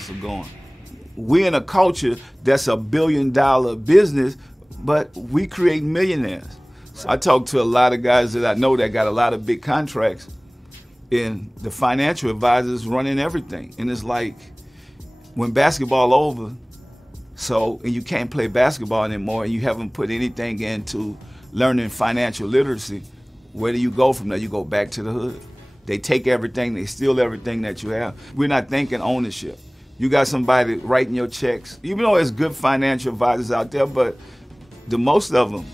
hustle going. We're in a culture that's a billion-dollar business, but we create millionaires. So I talk to a lot of guys that I know that got a lot of big contracts, and the financial advisors running everything. And it's like, when basketball over, and you can't play basketball anymore, and you haven't put anything into learning financial literacy, where do you go from there? You go back to the hood. They take everything, they steal everything that you have. We're not thinking ownership. You got somebody writing your checks. Even though there's good financial advisors out there, but most of them,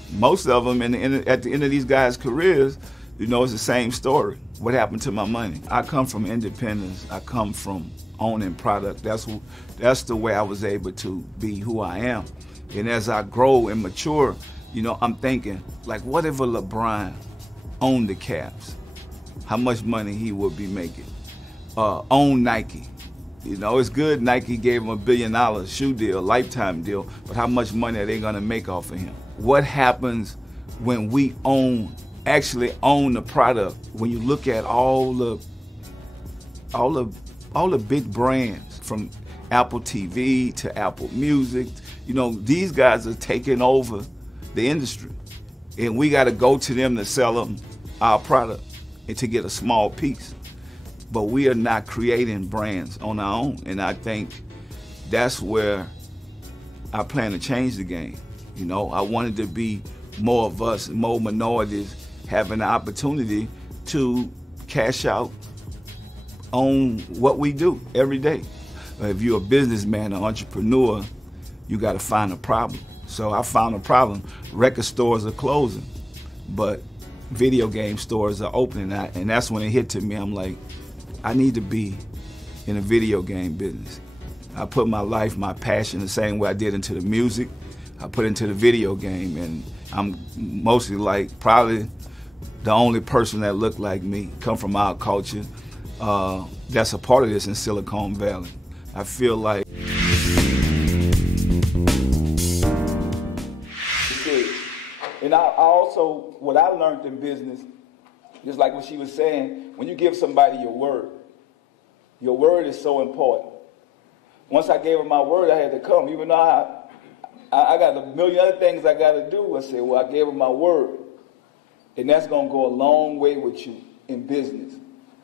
at the end of these guys' careers, you know, it's the same story. What happened to my money? I come from independence. I come from owning product. That's the way I was able to be who I am. And as I grow and mature, you know, I'm thinking, like, what if a LeBron owned the Cavs? How much money he would be making? Own Nike. You know, it's good Nike gave him $1 billion shoe deal, lifetime deal, but how much money are they gonna make off of him? What happens when we actually own the product? When you look at all the big brands, from Apple TV to Apple Music, you know, these guys are taking over the industry, and we got to go to them to sell them our product and to get a small piece. But we are not creating brands on our own, and I think that's where I plan to change the game. You know, I wanted to be more of us, more minorities, having the opportunity to cash out on what we do every day. If you're a businessman, an entrepreneur, you got to find a problem. So I found a problem. Record stores are closing, but video game stores are opening, and that's when it hit to me. I'm like, I need to be in a video game business. I put my life, my passion, the same way I did into the music, I put into the video game, and I'm mostly like probably the only person that looked like me, come from our culture, that's a part of this in Silicon Valley. I feel like and I also, what I learned in business, just like what she was saying, when you give somebody your word is so important. Once I gave her my word, I had to come. Even though I got a million other things I got to do, I said, well, I gave her my word. And that's going to go a long way with you in business.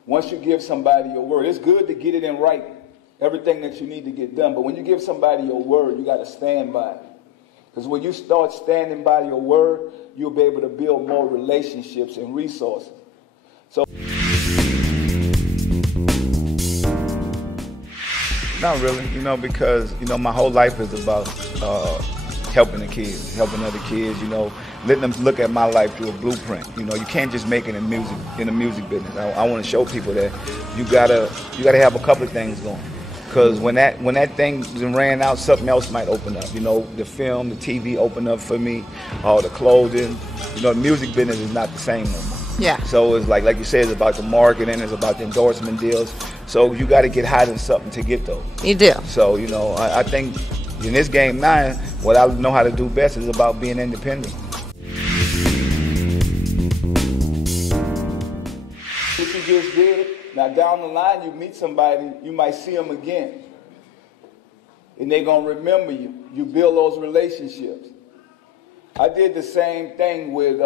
Once you give somebody your word, it's good to get it in writing, everything that you need to get done. But when you give somebody your word, you got to stand by it. Because when you start standing by your word, you'll be able to build more relationships and resources. So, not really, you know, because, you know, my whole life is about helping the kids, helping other kids, you know, letting them look at my life through a blueprint. You know, you can't just make it in the music business. I want to show people that you gotta have a couple of things going. Because when that thing ran out, something else might open up. You know, the film, the TV opened up for me, all the clothing. You know, the music business is not the same no more. Yeah. So it's like you said, it's about the marketing, it's about the endorsement deals. So you got to get hot in something to get those. You do. So, you know, I think in this game now, what I know how to do best is about being independent. What you just did, now down the line you meet somebody, you might see them again. And they're going to remember you. You build those relationships. I did the same thing with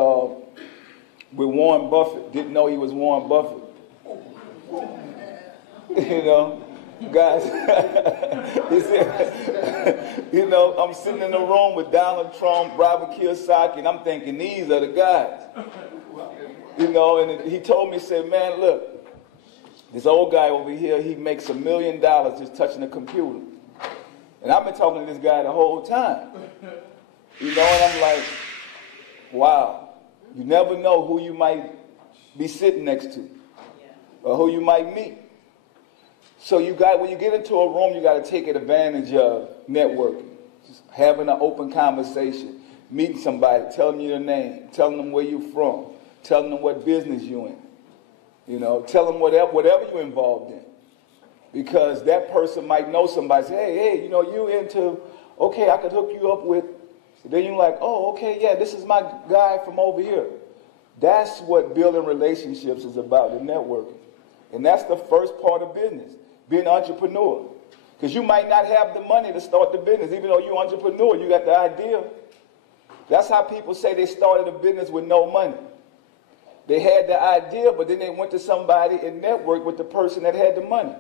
Warren Buffett. Didn't know he was Warren Buffett. You know, guys, you know, I'm sitting in the room with Donald Trump, Robert Kiyosaki, and I'm thinking, these are the guys. You know, and he told me, he said, man, look, this old guy over here, he makes $1 million just touching a computer. And I've been talking to this guy the whole time. You know, and I'm like, wow, you never know who you might be sitting next to or who you might meet. So when you get into a room, you got to take advantage of networking, just having an open conversation, meeting somebody, telling them your name, telling them where you're from, telling them what business you're in, you know, tell them whatever you're involved in. Because that person might know somebody, say, hey, you know, you into, okay, I could hook you up with, then you're like, oh, okay, yeah, this is my guy from over here. That's what building relationships is about, the networking. And that's the first part of business, being an entrepreneur. Because you might not have the money to start the business. Even though you're an entrepreneur, you got the idea. That's how people say they started a business with no money. They had the idea, but then they went to somebody and networked with the person that had the money.